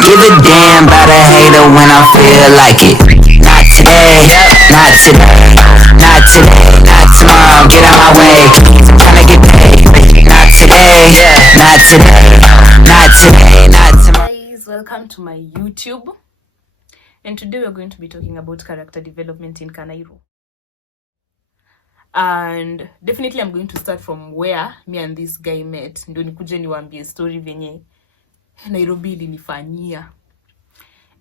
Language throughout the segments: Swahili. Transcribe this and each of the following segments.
give a damn about a hater when I feel like it. Not today, not today, not today, not tomorrow, get out my way, I'm tryna get paid. Not today, not today, not today, not tomorrow. Guys, welcome to my YouTube, and today we're going to be talking about character development in Kanairo. And definitely I'm going to start from where me and this guy met. Ndio nikuje niwaambie story venye Nairobi ilinifanyia.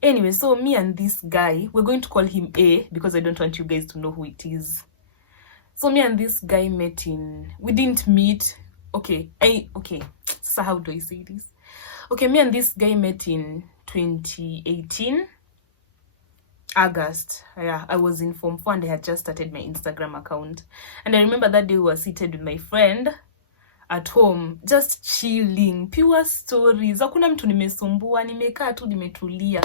Anyway, so me and this guy, we're going to call him A because I don't want you guys to know who it is. So me and this guy met we didn't meet. Okay. So how do I say this? Okay, me and this guy met in 2018. August. Yeah, I was in Form 4 and I had just started my Instagram account. And I remember that day we were seated with my friend at home, just chilling, pure stories. Hakuna mtu nimesumbua, nimekaa tu nimetulia.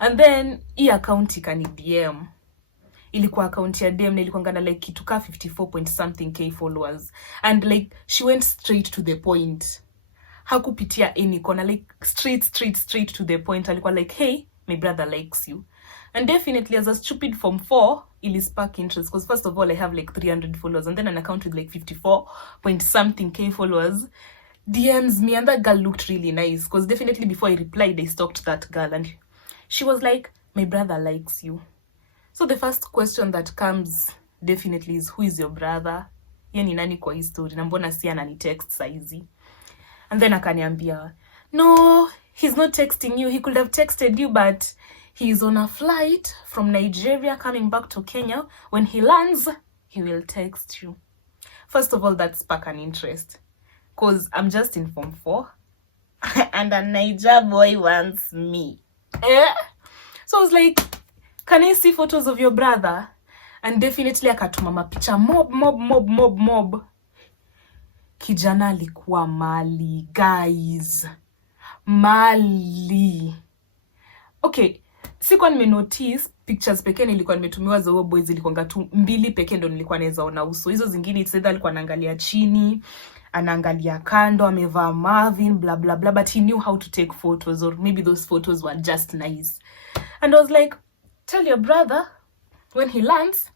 And then hii account ikani DM. Ilikuwa account ya DM na ilikuwa ngana like kitu ka 54 point something k followers. And like she went straight to the point. Hakupitia any corner, like straight to the point. Alikuwa like, hey, my brother likes you. And definitely as a stupid Form 4, it spark interest. Because first of all, I have like 300 followers. And then an account with like 54 point something k followers DMs me. And that girl looked really nice. Because definitely before I replied, I stalked that girl. And she was like, my brother likes you. So the first question that comes definitely is, who is your brother? Yani nani kwa hii story? Na mbona si anani text saizi? And then akaniambia, no, he's not texting you. He could have texted you, but he's on a flight from Nigeria coming back to Kenya. When he lands, he will text you. First of all, that sparked an interest. Because I'm just in Form 4. And a Niger boy wants me. So I was like, can I see photos of your brother? And definitely akatuma mapicha mob. Kijana alikuwa mali, guys. Mali. Okay, sikuwa nimenotice pictures pekee nilikuwa nimetumiwa za huo boys zilikuwa tu 2 pekee ndo nilikuwa naweza ona uso. Hizo zingine it's either alikuwa anaangalia chini, anaangalia kando, amevaa Marvin, blah blah blah, but he knew how to take photos, or maybe those photos were just nice. And I was like, tell your brother when he lands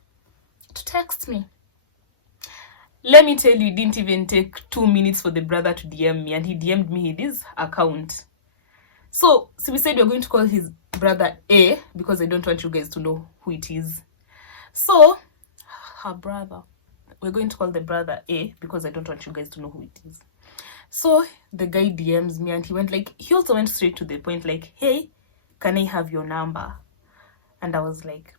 to text me. Let me tell you, it didn't even take 2 minutes for the brother to DM me, and he DM'd me his account. So we said we're going to call his brother A because I don't want you guys to know who it is. So her brother, we're going to call the brother A because I don't want you guys to know who it is. So the guy DMs me and he also went straight to the point, like, hey, can I have your number? And I was like,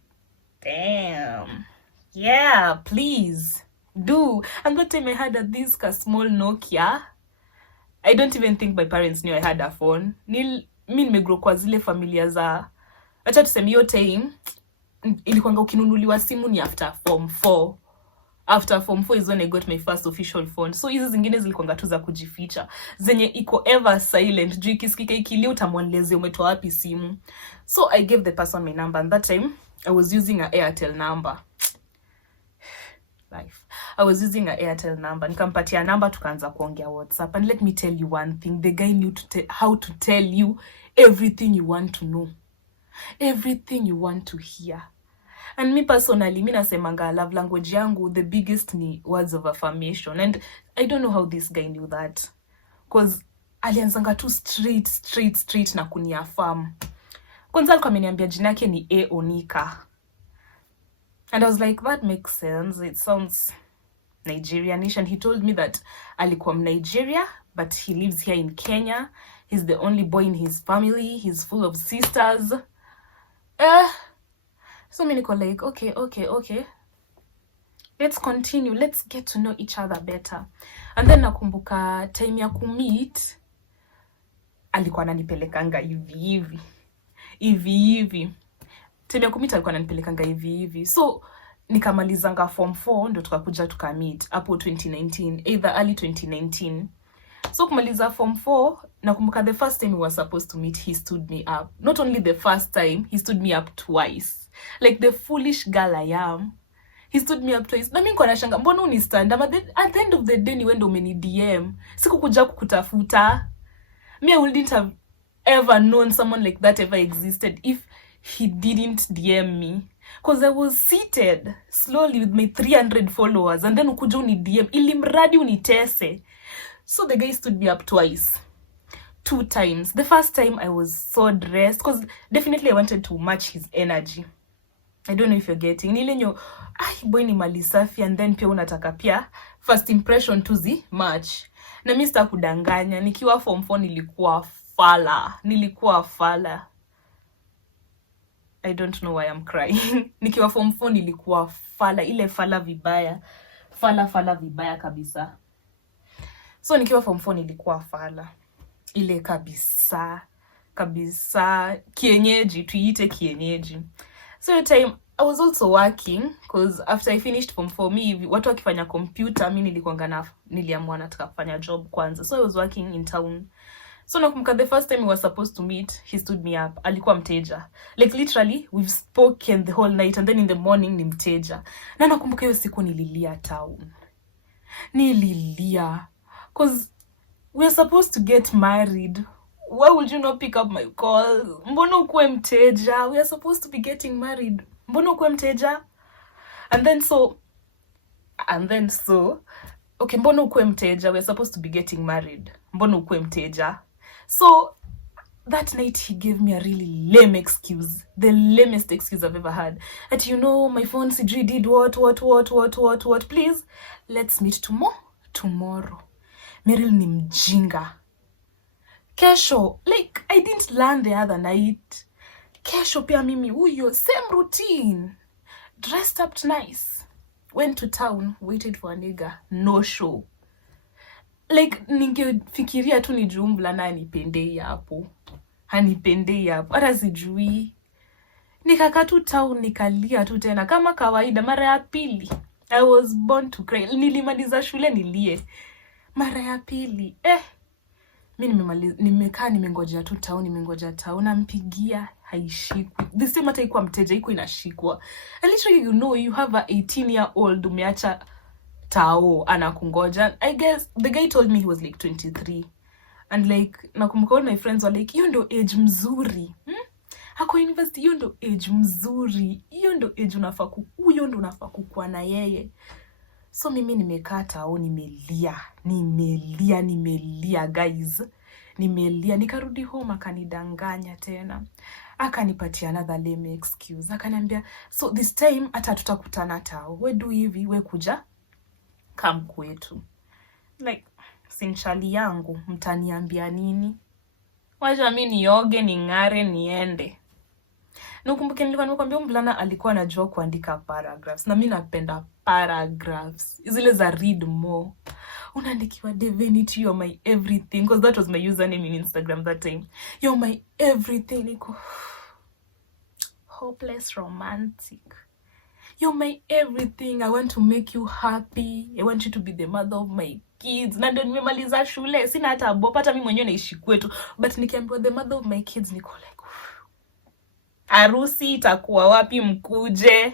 damn, yeah, please do. And that time I had this small Nokia. I don't even think my parents knew I had a phone. Mi nimegrow kwa zile familia za, acha tuseme hiyo time ilikuwa ukinunuliwa simu ni after Form 4. After Form 4 is when I got my first official phone. So hizo zingine zilikuwa tu za kujificha, zenye iko ever silent, juu ikisikika ikilia utamwelezea umetoa wapi simu. So I gave the person my number, and that time I was using an Airtel number. I was using an Airtel number. Nikampatia number, tukaanza kuongea WhatsApp. And let me tell you one thing, the guy knew how to tell you everything you want to know, everything you want to hear. And me personally, mi nasemanga love language yangu, the biggest ni words of affirmation. And I don't know how this guy knew that, because alianzanga tu straight na kuniaffirm. Kwanza alikuwa ameniambia jina yake ni A Onika. And I was like, that makes sense. It sounds Nigerianish. And he told me that alikuwa Nigeria, but he lives here in Kenya. He's the only boy in his family. He's full of sisters. So many like, okay. Let's continue. Let's get to know each other better. And then nakumbuka time ya kumeet, alikuwa ananipelekanga hivi. Time ya kumeet alikuwa ananipelekanga hivi. So nikamalizanga Form 4 ndo tukakuja tukameet hapo 2019, either early 2019. So kumaliza Form 4, nakumbuka the first time we were supposed to meet, he stood me up. Not only the first time, he stood me up twice. Like the foolish girl I am, he stood me up twice. Na mimi niko nashanga, mbona unistand? But at the end of the day ni wendo umeni DM. Sikukuja kukutafuta. Me, I wouldn't have ever known someone like that ever existed if he didn't DM me. Because I was seated slowly with my 300 followers, and then ukuja uni DM ilimradi unitese. So the guy stood me up twice. 2 times. The first time I was so dressed because definitely I wanted to match his energy. I don't know if you're getting. Nilenyo, boy ni mali safi, and then pia unataka pia first impression tuzi match. Na mimi sita kudanganya, nikiwa form 4 nilikuwa fala. I don't know why I'm crying. Nikiwa form 4 nilikuwa fala, ile fala vibaya. Fala vibaya kabisa. So nikiwa form 4 nilikuwa fala. Ile kabisa kienyeji, tuiite kienyeji. So at the time I was also working because after I finished form 4, me watu wakifanya computer, mimi niliamua nataka kufanya job kwanza. So I was working in town. So nakumbuka the first time we were supposed to meet, he stood me up. Alikuwa mteja. Like literally we've spoken the whole night, and then in the morning ni mteja. Na nakumbuka hiyo siku nililia town. Nililia because we are supposed to get married. Why would you not pick up my call? Mbona ukuwe mteja? We are supposed to be getting married. Mbona ukuwe mteja? And then so, okay, mbona ukuwe mteja? We are supposed to be getting married. Mbona ukuwe mteja? So, that night he gave me a really lame excuse. The lamest excuse I've ever had. That, you know, my phone sijui did what. Please, let's meet tomorrow. Meryl ni mjinga. Kesho, like, I didn't learn the other night. Kesho pia mimi huyo, same routine. Dressed up nice. Went to town, waited for a nigga. No show. Like, ningefikiria tu ni jumbla na hanipendei hapo. Hata sijui. Nikaka tu town, nikalia tu tena. Kama kawaida, mara ya pili. I was born to cry. Nilimaliza shule nilie. Mara ya pili. Mimi nimekaa nimengoja tu town, nampigia haishikwi. The same hata ikuwa mteja iko inashikwa. And literally, you know, you have a 18-year-old umeacha tao anakungoja. I guess the guy told me he was like 23. And like nakumbuka all my friends were like, hiyo ndo age mzuri. Hako university, hiyo ndo age mzuri. Hiyo ndo age huyo ndo unafaa kukuwa na yeye. So mimi nimekaa tao, nimelia guys. Nikarudi home, akanidanganya tena. Akanipatia another lame excuse. Akaniambia, so this time hata tutakutana tao. We do hivi, we kuja come kwetu. Like, sinchali yangu, mtaniambia nini? Wacha mimi nioge, ningare, niende. Nakumbuka nilikuwa nimekwambia mvulana alikuwa anajua kuandika paragraphs. Na mimi napenda paragraphs. Zile za read more. Unaandikiwa Divinity, you're my everything. Because that was my username in Instagram that time. You're my everything. Niko hopeless romantic. You're my everything. I want to make you happy. I want you to be the mother of my kids. Na ndio nimemaliza shule. Sina hata bopa, hata mimi mwenyewe naishi kwetu. But nikiambiwa the mother of my kids, niko like, harusi itakuwa wapi mkuje?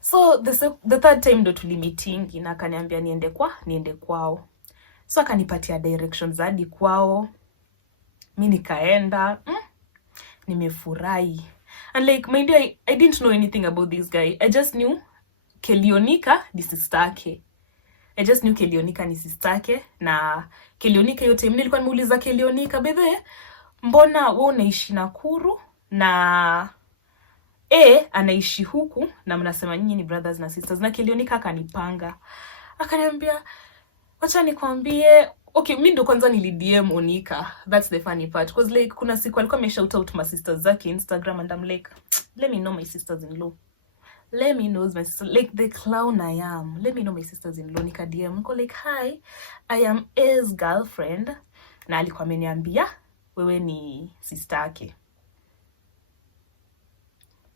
So the third time ndo tulimeeting, na akaniambia niende kwao. So akanipatia directions hadi kwao. Mimi nikaenda. Nimefurahi. And like, my dear, I didn't know anything about this guy. I just knew Kelionika ni sister yake. Na Kelionika yote nilikuwa nimeuliza Kelionika, bebe, mbona wewe unaishi Nakuru na anaishi huku na mnasema nyinyi ni brothers na sisters? Na Kelionika akanipanga. Akaniambia, wacha nikwambie. Okay, mimi ndo kwanza nili-DM Onika. That's the funny part. Because like, kuna siku alikuwa ameshout out my sisters zake Instagram, and I'm like, let me know my sisters-in-law. Let me know my sister, like the clown I am. Let me know my sisters-in-law. Nika DM. Niko like, hi, I am A's girlfriend. Na alikuwa ameniambia, wewe ni sister yake.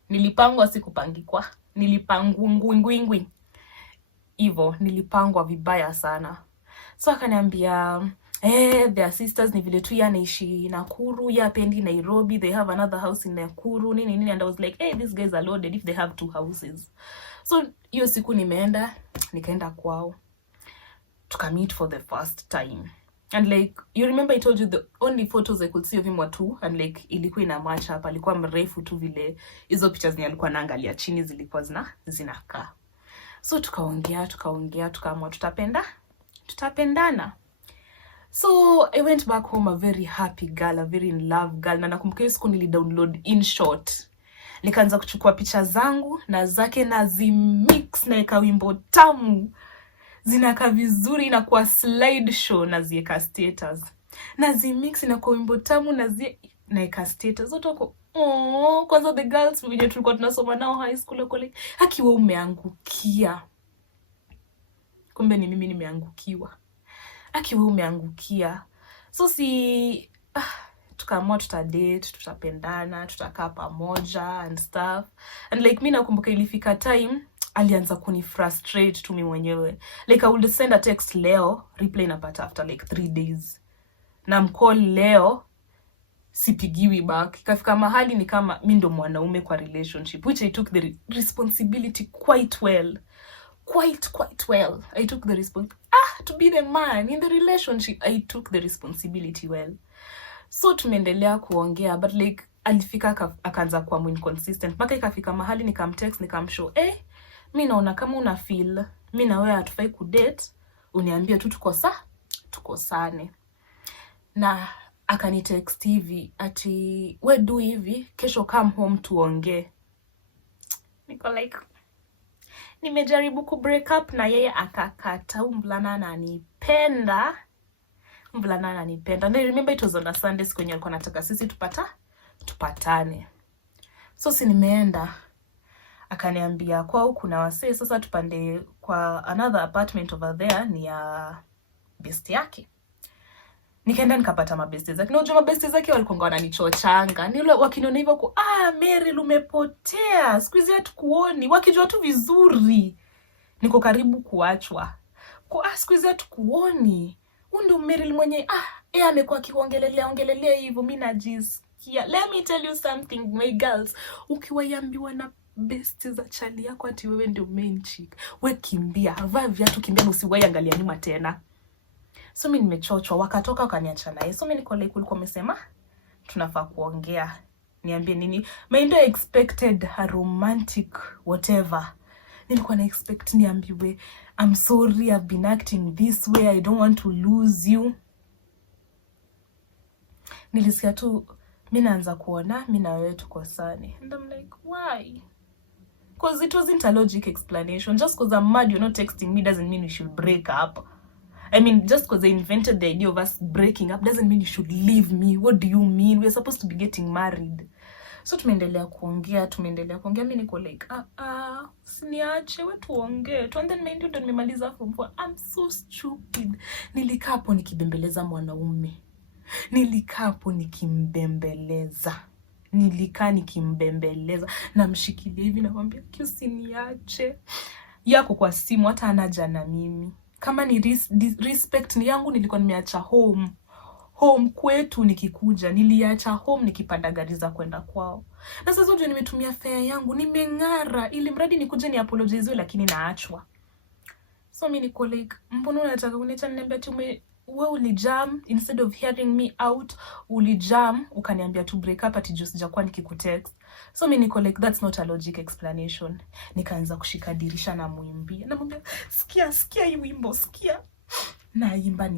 Nilipangwa sikupangikwa. Nilipangwa Ivo, nilipangwa vibaya sana. So akaniambia, their sisters ni vile tu ya anaishi Nakuru, ya pendi Nairobi, they have another house in Nakuru, nini. And I was like, these guys are loaded if they have 2 houses. So hiyo siku nikaenda kwao. Tukameet for the first time. And like, you remember I told you the only photos I could see of him were two, and like ilikuwa ina match hapa, alikuwa mrefu tu vile hizo pictures ni alikuwa naangalia chini zilikuwa zinakaa. So tukaongea tukaamua tutapendana. So I went back home a very happy girl, a very in love girl. Na nakumbuka hiyo siku nilidownload InShot. Nikaanza kuchukua picha zangu na zake na zimix na eka wimbo tamu. Zinaka vizuri, inakuwa slideshow na zieka status. Na zimix inakuwa wimbo tamu na eka status. Zote wako kwanza the girls wenye tulikuwa tunasoma nao high school kule, akiwa umeangukia. Kumbe ni mimi nimeangukiwa. Akiwa umeangukia. So tukaamua tutadate, tutapendana, tutakaa pamoja and stuff. And like mimi nakumbuka ilifika time alianza kunifrustrate tu mimi mwenyewe. Like I would send a text leo, reply napata after like 3 days. Na mcall leo, sipigiwi back. Ikafika mahali ni kama mimi ndo mwanaume kwa relationship, which I took the responsibility quite well. Quite well. I took the to be the man in the relationship. I took the responsibility well. So tumeendelea kuongea, but like alifika akaanza kuwa inconsistent. Mpaka ikafika mahali nikamtext nikamshow, mimi naona kama una feel mimi na wewe hatufai kudate, uniambie tu tukosane. Na akanitext hivi ati we do hivi, kesho come home tuongee. Niko like, nimejaribu ku break up na yeye akakata. Mvulana ananipenda. And I remember it was on a Sunday, siku yenye alikuwa anataka sisi tupatane. So nimeenda, akaniambia kwao kuna wasee, sasa tupande kwa another apartment over there ni ya best yake. Nikaenda nikapata mabesti zake. Na unajua mabesti zake walikuwa wananichochanga. Ni yule wakiniona hivyo kwa Mary umepotea. Siku hizi hatukuoni. Wakijua tu vizuri niko karibu kuachwa. Kwa siku hizi hatukuoni. Ndio Mary mwenye amekuwa akiongelelea hivyo, mimi najisikia. Let me tell you something my girls. Ukiwaiambiwa na besti za chali yako ati wewe ndio main chick, wewe kimbia. Vaa viatu kimbia, usiwahi angalia nyuma tena. So mimi nimechochwa, wakatoka wakaniacha naye. So mimi niko like ulikuwa umesema tunafaa kuongea. Niambie nini? Mind I expected a romantic whatever. Nilikuwa na expect niambiwe I'm sorry I've been acting this way, I don't want to lose you. Nilisikia tu mimi naanza kuona mimi na wewe tukosane. And I'm like, why? Because it wasn't a logic explanation. Just because I'm mad you're not texting me doesn't mean we should break up. I mean, just because I invented the idea of us breaking up doesn't mean you should leave me. What do you mean? We're supposed to be getting married. So tumeendelea kuongea. Mimi niko like, usiniache, wewe tuongee. And then mind you ndo nimemaliza form 4. I'm so stupid. Nilikaa hapo nikibembeleza mwanaume. Nikimbembeleza. Namshikilia hivi namwambia usiniache. Yako kwa simu hata anaja na mimi. Kama ni respect ni yangu, nilikuwa nimeacha home kwetu nikikuja. Niliacha home nikipanda gari za kwenda kwao. Na sasa unajua nimetumia fare yangu, nimeng'ara ili mradi nikuje ni apologize, lakini naachwa. So mimi niko like, mbona unataka kuniacha? Niambia tu wewe ulijam, instead of hearing me out, ulijam ukaniambia to break up ati just jakuwa nikikutext. So mimi niko like, that's not a logic explanation. Nikaanza kushika dirisha na muimbia. Namwambia sikia hii wimbo, sikia. Naimba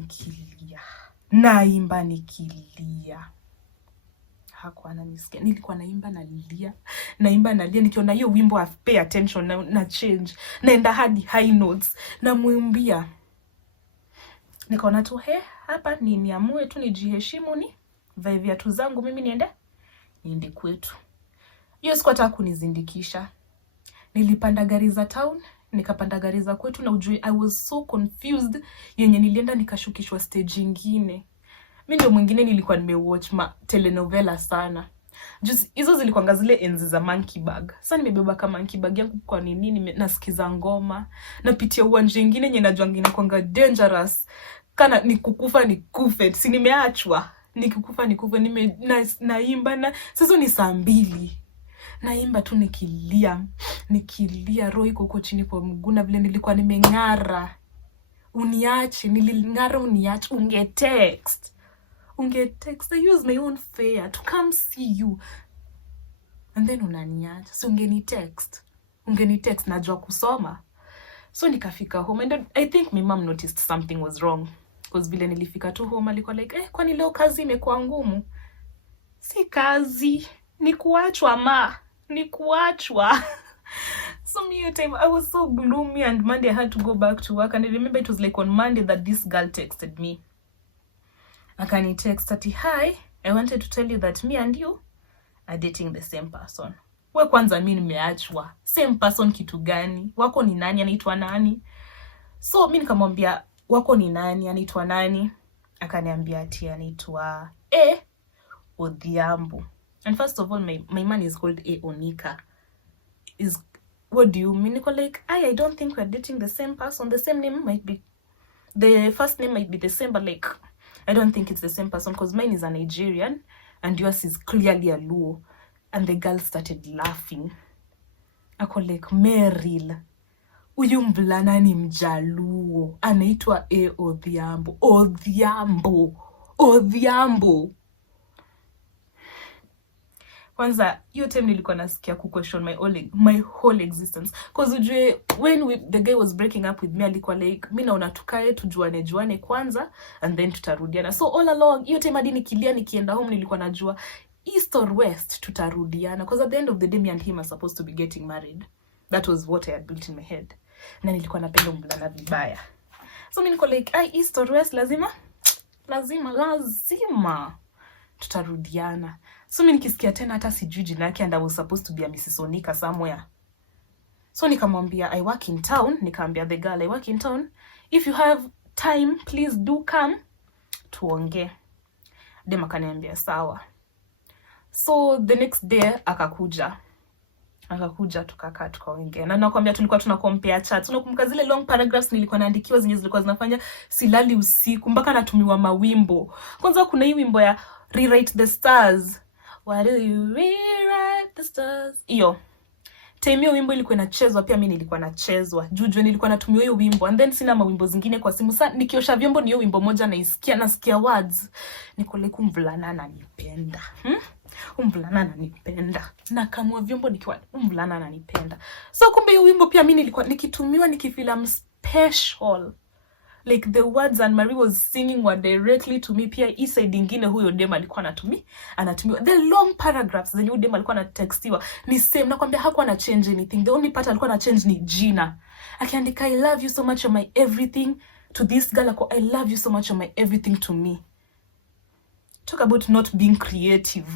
nikilia. Hakuwa ananisikia. Nilikuwa naimba nalia nikiona hiyo wimbo I pay attention na change. Naenda hadi high notes na muimbia. Nikaona tu hapa niamue tu nijiheshimu, ni vae viatu zangu mimi niende kwetu. Hiyo siku hata kunizindikisha. Nilipanda gari za town, nikapanda gari za kwetu, na ujui I was so confused. Yenye nilienda nikashukishwa stage nyingine. Mimi ndio mwingine nilikuwa nimewatch telenovela sana. Just hizo zilikuwa zile enzi za monkey bag. Sasa nimebeba kama monkey bag yangu kwa nini nasikiza ngoma. Napitia uwanja mwingine yenye najua inakuwa dangerous. Kana nikukufa nikufe. Si nimeachwa. Nikikufa nikufe, naimba na sasa ni saa 2. Naimba tu nikilia roho iko huko chini kwa mguu na vile nilikuwa nimeng'ara. Uniache, niling'ara uniache, ungetext. I use my own fare to come see you. And then unaniacha. So ungeni text, najua kusoma. So nikafika home and I think my mom noticed something was wrong. Because vile nilifika tu home alikuwa like, kwani leo kazi imekuwa ngumu? Si kazi, ni kuachwa ni kuachwa. So me time I was so gloomy, and Monday I had to go back to work, and I remember it was like on Monday that this girl texted me. Akani text ati, hi, I wanted to tell you that me and you are dating the same person. We kwanza mimi nimeachwa. Same person kitu gani? Wako ni nani? Anaitwa nani? So mimi nikamwambia wako ni nani? Anaitwa nani? Akaniambia ati anaitwa Odhiambo. And first of all, my man is called Onika. What do you mean? Niko like, I don't think we're dating the same person. The same name might be, the first name might be the same, but like, I don't think it's the same person, because mine is a Nigerian and yours is clearly a Luo. And the girl started laughing. Ako like, Meryl, uyu mvulana ni Mjaluo, anaitwa Odhiambo. Odhiambo. Kwanza hiyo time nilikuwa nasikia question my whole existence, because ujue when the guy was breaking up with me alikuwa like, mimi naona tukae tujuane kwanza and then tutarudiana. So all along hiyo time hadi nikienda home nilikuwa najua east or west tutarudiana, because at the end of the day me and him are supposed to be getting married. That was what I had built in my head. Na nilikuwa napenda mvulana vibaya. So mimi niko like, east or west lazima tutarudiana. So mimi nikisikia tena hata sijui jina yake, and I was supposed to be a Mrs. Onika somewhere. So nikamwambia I work in town, nikamwambia the girl I work in town. If you have time, please do come tuongee. Dem akaniambia sawa. So the next day akakuja tukakaa tukaongea. Na nakwambia tulikuwa tuna compare chats. Unakumbuka zile long paragraphs nilikuwa naandikiwa zenye zilikuwa zinafanya silali usiku mpaka natumiwa mawimbo. Kwanza kuna hii wimbo ya Rewrite the Stars. Why do you rewrite the stars? Iyo. Time hiyo wimbo ilikuwa inachezwa, pia mimi nilikuwa nachezwa. Juju nilikuwa natumiwa hiyo wimbo, and then sina mawimbo zingine kwa simu. Sasa nikiosha vyombo ni hiyo wimbo moja nasikia words. Niko like mvulana ananipenda. Mvulana ananipenda. Na kama vyombo nikiwa mvulana ananipenda. So kumbe hiyo wimbo pia mimi nilikuwa nikitumiwa nikifeel special. Like the words and Marie was singing were directly to me. Pia hii side ingine huyo dem alikuwa anatumiwa. The long paragraphs zenye huyo dem alikuwa anatextiwa ni same. Nakwambia hakuwa na change anything. The only part alikuwa na change ni jina. Akiandika I love you so much, you're my everything, to this girl I love you so much, you're my everything to me. Talk about not being creative.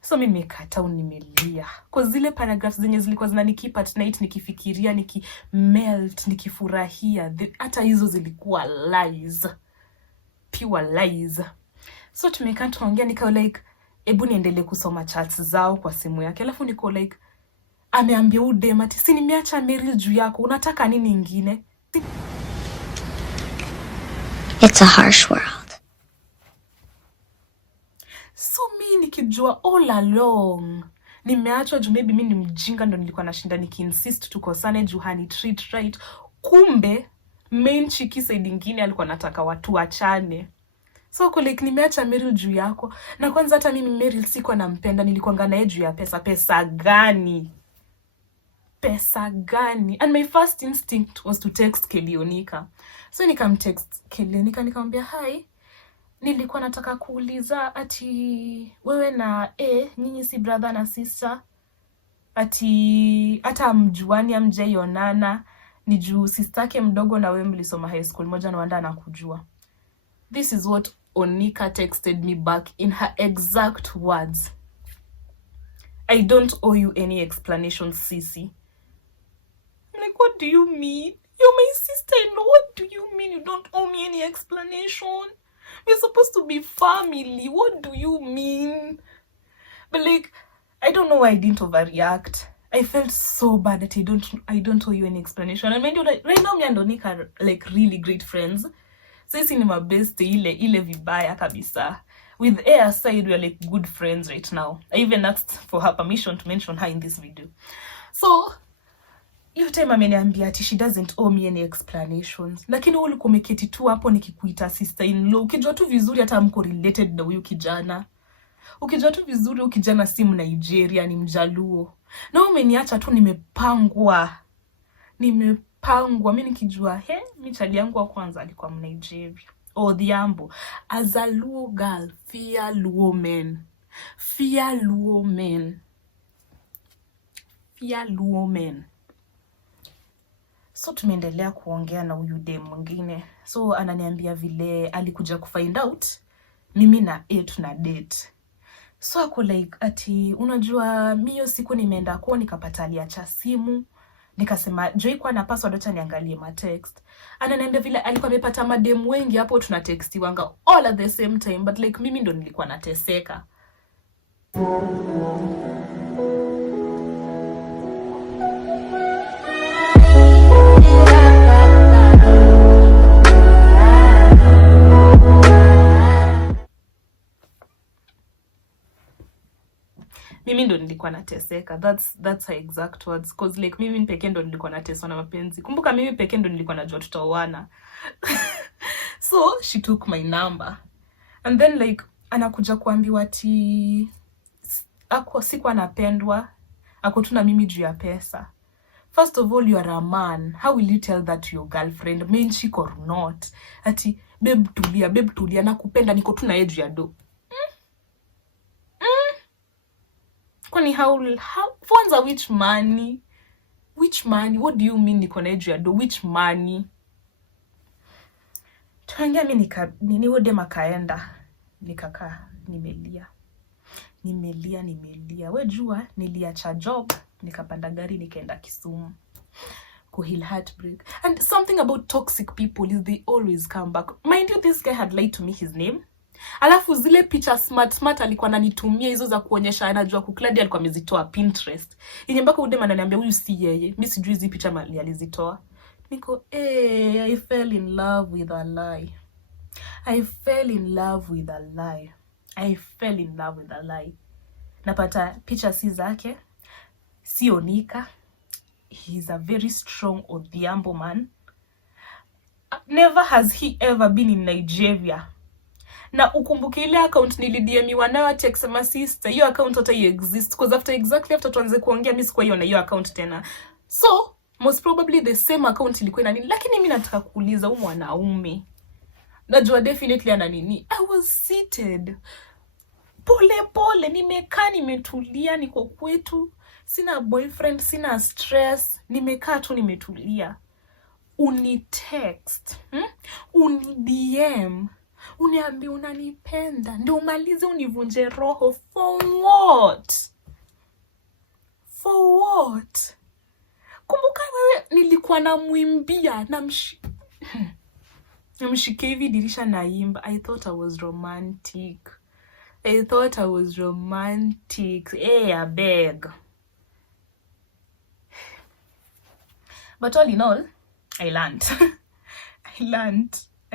So mimi nimekata nimelia. Kwa zile paragraphs zenye zilikuwa zinanikeep at night nikifikiria, nikimelt, nikifurahia. Hata hizo zilikuwa lies. Pure lies. So tumekaa tuongea, niko like, ebu niendelee kusoma chats zao kwa simu yake. Alafu niko like, ameambia udem ati si nimeacha Meryl juu yako, unataka nini ingine? It's a harsh world. So mimi nikijua all along nimeachwa juu maybe mimi ni mjinga, ndo nilikuwa nashinda nikiinsist tukosane juu hani treat right. Kumbe main chiki side nyingine alikuwa anataka watu wachane. So like nimeacha Meryl juu yako. Na kwanza hata mimi Meryl sikuwa nampenda, nilikuwa naye juu ya pesa. Pesa gani? And my first instinct was to text Kelionika. So nikamtext Kelionika nikamwambia hi, nilikuwa nataka kuuliza ati wewe na nyinyi si brother na sister? Ati hata mjuani amjaionana, ni juu sister yake mdogo na wewe mlisoma high school moja na wanda anakujua. This is what Onika texted me back in her exact words. I don't owe you any explanation, sissy. I'm like, what do you mean? You're my sister-in-law. What do you mean you don't owe me any explanation? We're supposed to be family. What do you mean? But like, I don't know why I didn't overreact. I felt so bad that I don't owe you any explanation. I mean, right now me and Onika are like really great friends. So it's in my best ile vibaya kabisa. With A aside, we are like good friends right now. I even asked for her permission to mention her in this video. So hiyo time ameniambia ati she doesn't owe me any explanations. Lakini wewe ulikuwa umeketi tu hapo nikikuita sister in law. Ukijua tu vizuri hata mko related na huyu kijana. Ukijua tu vizuri huyu kijana si Nigeria, ni Mjaluo. Na wewe umeniacha tu nimepangwa. Mimi nikijua mimi chali yangu wa kwanza alikuwa Nigeria. Odhiambo. As a Luo girl, fear Luo men. Fear Luo men. Fear Luo men. So tumeendelea kuongea na huyu dem mwingine. So ananiambia vile alikuja kufind out mimi na tuna date. So ako like ati unajua mimi siku nimeenda kwa nikapata aliacha simu. Nikasema Joy kwa na password acha niangalie ma text. Ananiambia vile alikuwa amepata madem wengi hapo tuna textiwanga all at the same time, but like mimi ndo nilikuwa nateseka. Mimi ndo nilikuwa nateseka. That's her exact words. Cause like mimi pekee ndo nilikuwa nateswa na mapenzi. Kumbuka mimi pekee ndo nilikuwa najua tutaoana. So she took my number. And then like anakuja kuambiwa ati ako siku anapendwa. Ako tu na mimi juu ya pesa. First of all, you are a man. How will you tell that to your girlfriend? Main chick or not? Ati babe tulia nakupenda niko tu na yeye juu ya do. Kwani how kwanza which money? What do you mean niko na yeye juu ya do? Which money? Tuangia mimi nini wode makaenda. Nikakaa nimelia. We jua niliacha job, nikapanda gari nikaenda Kisumu. Kuheal heartbreak. And something about toxic people is they always come back. Mind you, this guy had lied to me his name. Alafu zile picha smart alikuwa ananitumia hizo za kuonyesha anajua kukladi alikuwa amezitoa Pinterest. Yenye mpaka udema ananiambia huyu si yeye. Mimi sijui hizi picha mali alizitoa. Niko I fell in love with a lie. Napata picha si zake. Sio Nika. He's a very strong Odhiambo man. Never has he ever been in Nigeria. Na ukumbuke ile account nilidm nayo text my sister, hiyo account hata exist because after tuanze kuongea mimi sikuwa hiyo hiyo account tena. So most probably the same account ilikuwa na nini, lakini mimi nataka kuuliza huyu mwanaume. Najua definitely ana nini. I was seated. Pole nimekaa nimetulia, niko kwetu. Sina boyfriend, sina stress. Nimekaa tu nimetulia. Uni text, uni DM, uniambia unanipenda, ndio umalize univunje roho. For what? Kumbuka wewe nilikuwa namwimbia namshike hivi dirisha naimba. I thought I was romantic. I beg. But all in all, I learned. I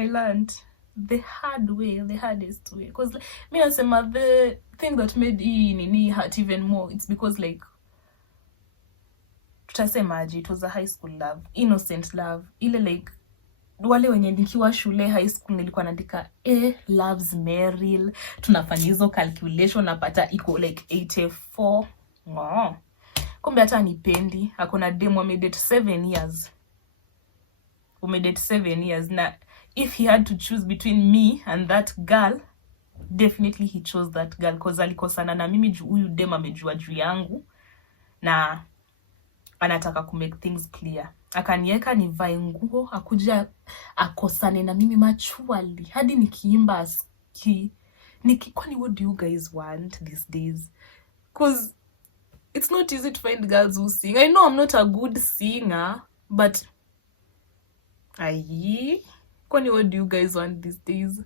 learned the hard way, the hardest way. Because me nasema the thing that made me hurt even more, it's because like tutasemaje, it was a high school love, innocent love. Ile like wale wenye nikiwa shule high school nilikuwa naandika loves Meryl, tunafanya hizo calculation napata iko like 84. Oh. Kumbe hata nipendi. Hakuna demo amedate 7 years. Umedate 7 years. Na if he had to choose between me and that girl, definitely he chose that girl because alikosana na mimi huyu demo amejua juu yangu na anataka ku make things clear. Akanieka nivae nguo, akuja akosane na mimi machuali hadi nikiimba kwani what do you guys want these days? Because it's not easy to find girls who sing. I know I'm not a good singer, but kwani what do you guys want these days?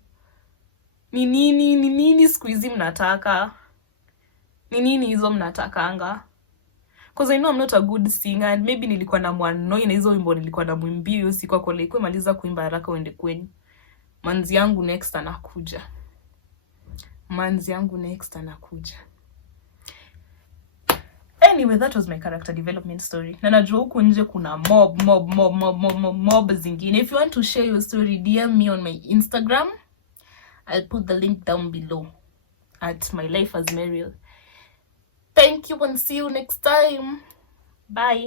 Ni nini siku hizi mnataka? Ni nini hizo mnatakanga? Because I know I'm not a good singer and maybe nilikuwa na mwanoi na hizo wimbo nilikuwa na mwimbio hiyo siku kwa leo maliza kuimba haraka uende kwenyu. Manzi yangu next anakuja. anyway, that was my character development story. Na najua huku nje kuna mob zingine. If you want to share your story, DM me on my Instagram. I'll put the link down below at my life as Mariel. Thank you and see you next time. Bye.